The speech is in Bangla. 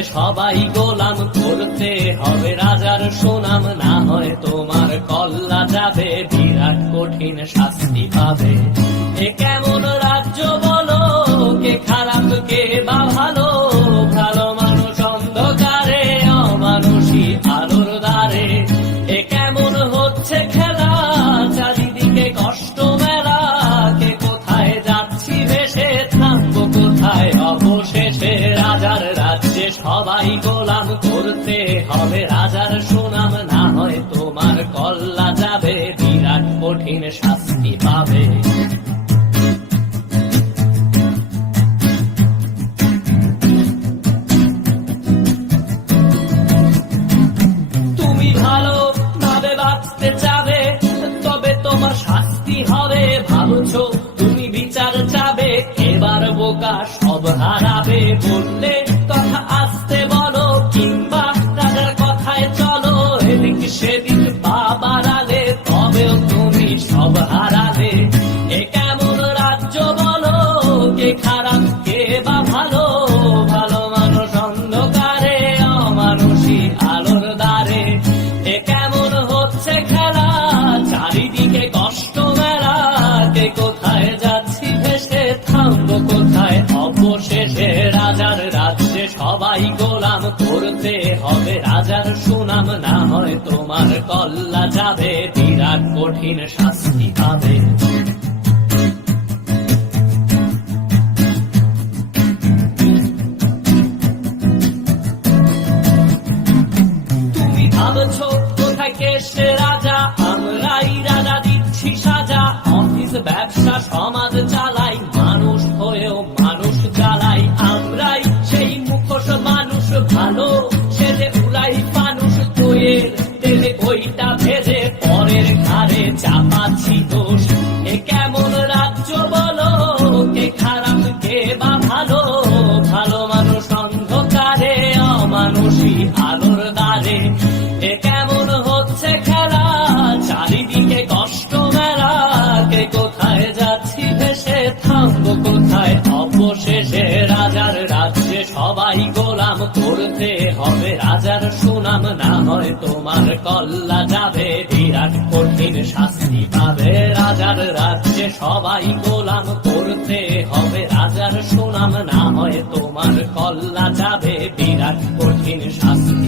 রাজ্যে সবাই গোলাম, করতে হবে রাজার সুনাম, না হয় তোমার কল্লা যাবে, বিরাট কঠিন শাস্তি পাবে। এ কেমন রাজ্য বলো, কে খারাপ কে বা ভালো, ভালো মানুষ অন্ধকারে, অমানুষী আলোর দ্বারে। এ কেমন হচ্ছে খেলা, চারিদিকে কষ্ট মেলা, কে কোথায় যাচ্ছি ভেসে, থামবো কোথায় অবশেষে। রাজার রাজ্যে সবাই গোলাম, করতে হবে রাজার সুনাম, না হয় তোমার কল্লা যাবে, বিরাট কঠিন শাস্তি পাবে। তুমি ভালো ভাবে বাঁচতে চাবে, তবে তোমার শাস্তি হবে। ভাবছো তুমি বিচার চাবে, এবার বোকা সব হারাবে। বললে কথা আসতে বলো, কিংবা রাজার কথায় চলো, এদিক সেদিক পা বাড়ালে, তবেও তুমি সব হারালে। এ কেমন রাজ্য বলো, কে খারাপ কে বা ভালো, ভালো মানুষ অন্ধকারে, অমানুষী আলোর দ্বারে। এ কেমন হচ্ছে খেলা, চারিদিকে কষ্ট মেলা, কে কোথায় যাচ্ছি ভেসে, থামবো কোথায় অবশেষে। রাজার রাজ্যে সবাই গোলাম, করতে হবে রাজার সুনাম, না হয় তোমার কল্লা যাবে, বিরাট কঠিন শাস্তি পাবে। তুমি ভাবছো কোথায় কেসে রাজা, আমরাই রাজা দিচ্ছি সাজা। অফিস ব্যবসা সমাজ চালাই, মানুষ হয়েও মানুষ জ্বালাই। আমরাই সেই মুখোশ মানুষ ভালো, সেজে উড়াই মানুষ দইয়ের তেলে, বইটা ভেজে পরের ঘাড়ে চাপাচ্ছি দোষ। এ কেমন রাজ্য বলো, কে খারাপ কে বা ভালো, ভালো মানুষ অন্ধকারে, অমানুষী আলোর দ্বারে। এ কেমন হচ্ছে খেলা, চারিদিকে কষ্ট মেলা, কে কোথায় যাচ্ছি ভেসে, থামবো কোথায় অবশেষে। রাজার রাজ্যে সবাই গোলাম, করতে হবে রাজার সুনাম, না হয় তোমার কল্লা যাবে, বিরাট কঠিন শাস্তি পাবে। রাজার রাজ্যে সবাই গোলাম, করতে হবে রাজার সুনাম, না হয় তোমার কল্লা যাবে, বিরাট কঠিন শাস্তি